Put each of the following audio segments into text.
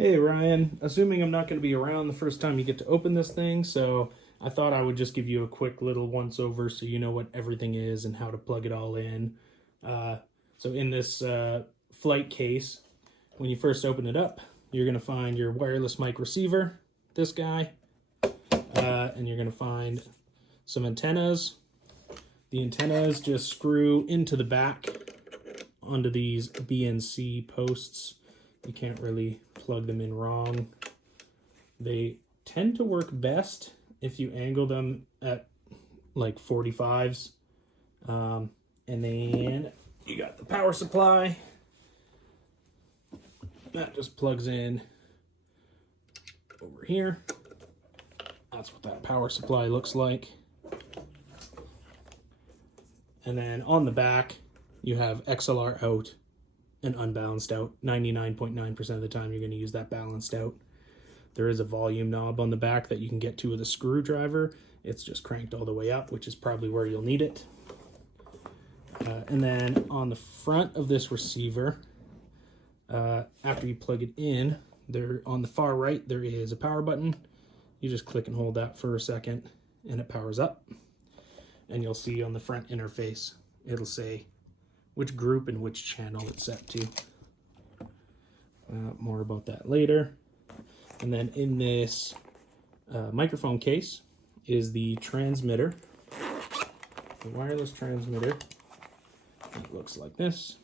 Hey Ryan, assuming I'm not going to be around the first time you get to open this thing, so I thought I would just give you a quick little once over so you know what everything is and how to plug it all in. Uh, so in this flight case, when you first open it up, you're going to find your wireless mic receiver, this guy, and you're going to find some antennas. The antennas just screw into the back onto these BNC posts. You can't really plug them in wrong. They tend to work best if you angle them at like 45s. And then you got the power supply. That just plugs in over here. That's what that power supply looks like. And then on the back, you have XLR out and unbalanced out. 99.9% of the time you're going to use that balanced out. There is a volume knob on the back that you can get to with a screwdriver. It's just cranked all the way up, which is probably where you'll need it. And then on the front of this receiver, after you plug it in, there on the far right there is a power button. You just click and hold that for a second and it powers up. And you'll see on the front interface it'll say which group and which channel it's set to. More about that later. And then in this microphone case is the transmitter, the wireless transmitter. It looks like this.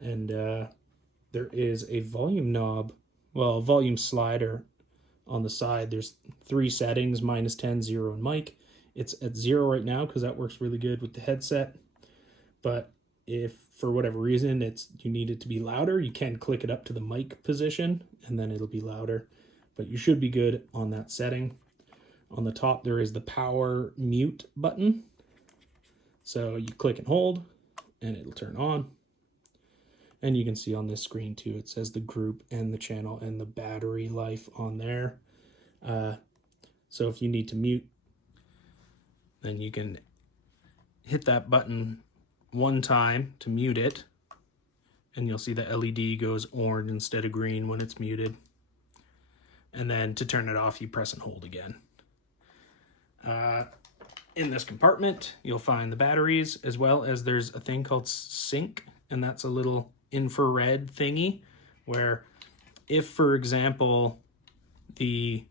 And there is a volume knob, well, a volume slider on the side. There's 3 settings, -10, 0, and mic. It's at 0 right now because that works really good with the headset. But if for whatever reason you need it to be louder, you can click it up to the mic position and then it'll be louder. But you should be good on that setting. On the top there is the power mute button. So you click and hold and it'll turn on. And you can see on this screen too, it says the group and the channel and the battery life on there. So if you need to mute, then you can hit that button one time to mute it, and you'll see the LED goes orange instead of green when it's muted. And then to turn it off, you press and hold again. In this compartment, you'll find the batteries, as well as there's a thing called sync, and that's a little infrared thingy where if, for example, the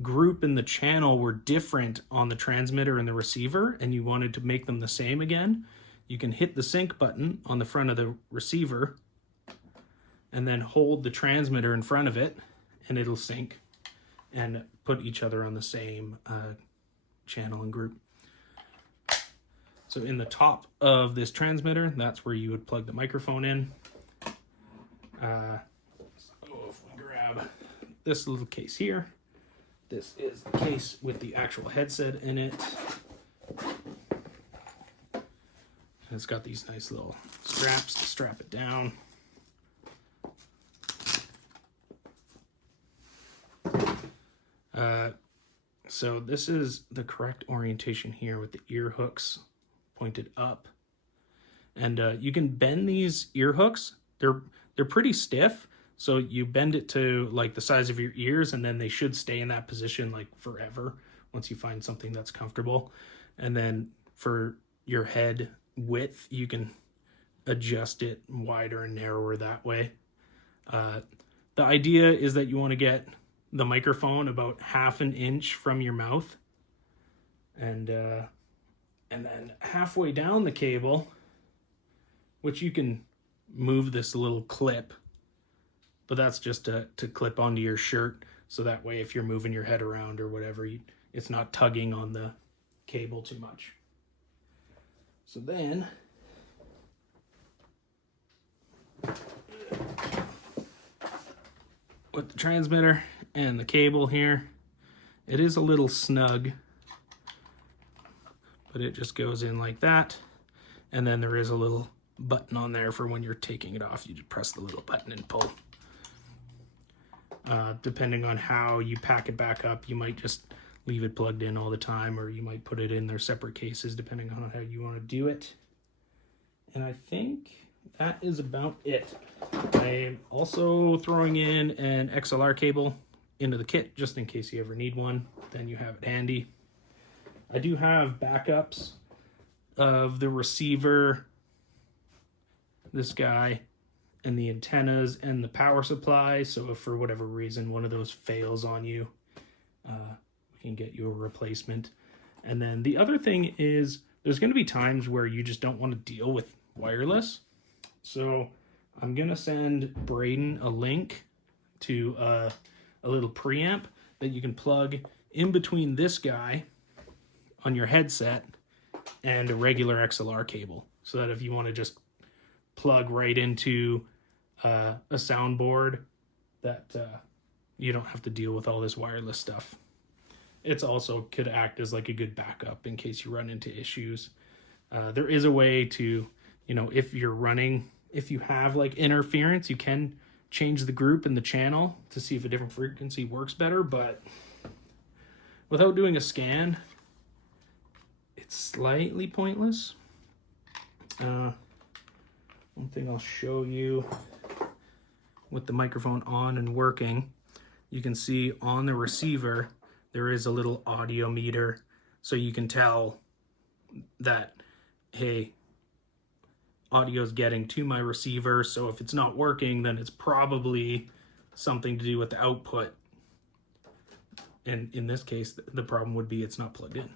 group and the channel were different on the transmitter and the receiver and you wanted to make them the same again, you can hit the sync button on the front of the receiver and then hold the transmitter in front of it and it'll sync and put each other on the same channel and group. So in the top of this transmitter, that's where you would plug the microphone in. So if we grab this little case here, this is the case with the actual headset in it. It's got these nice little straps to strap it down. So this is the correct orientation here with the ear hooks pointed up. And you can bend these ear hooks. They're pretty stiff. So you bend it to like the size of your ears and then they should stay in that position like forever once you find something that's comfortable. And then for your head width, you can adjust it wider and narrower that way. The idea is that you want to get the microphone about 1/2 inch from your mouth. And then halfway down the cable, which you can move this little clip, but that's just to clip onto your shirt, so that way if you're moving your head around or whatever, it's not tugging on the cable too much. So then, with the transmitter and the cable here, it is a little snug, but it just goes in like that. And then there is a little button on there for when you're taking it off. You just press the little button and pull. Depending on how you pack it back up, you might just leave it plugged in all the time, or you might put it in their separate cases depending on how you want to do it. And I think that is about it. I'm also throwing in an XLR cable into the kit just in case you ever need one. Then you have it handy. I do have backups of the receiver, this guy, and the antennas and the power supply. So if for whatever reason one of those fails on you, we can get you a replacement. And then the other thing is there's going to be times where you just don't want to deal with wireless. So I'm going to send Braden a link to a little preamp that you can plug in between this guy on your headset and a regular XLR cable. So that if you want to just plug right into a soundboard, that you don't have to deal with all this wireless stuff. It's also could act as like a good backup in case you run into issues. There is a way to, if you're running, if you have like interference, you can change the group and the channel to see if a different frequency works better, but without doing a scan, it's slightly pointless. One thing I'll show you with the microphone on and working, you can see on the receiver, there is a little audio meter, so you can tell that, hey, audio's getting to my receiver, so if it's not working, then it's probably something to do with the output. And in this case, the problem would be it's not plugged in.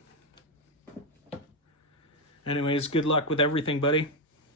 Anyways, good luck with everything, buddy.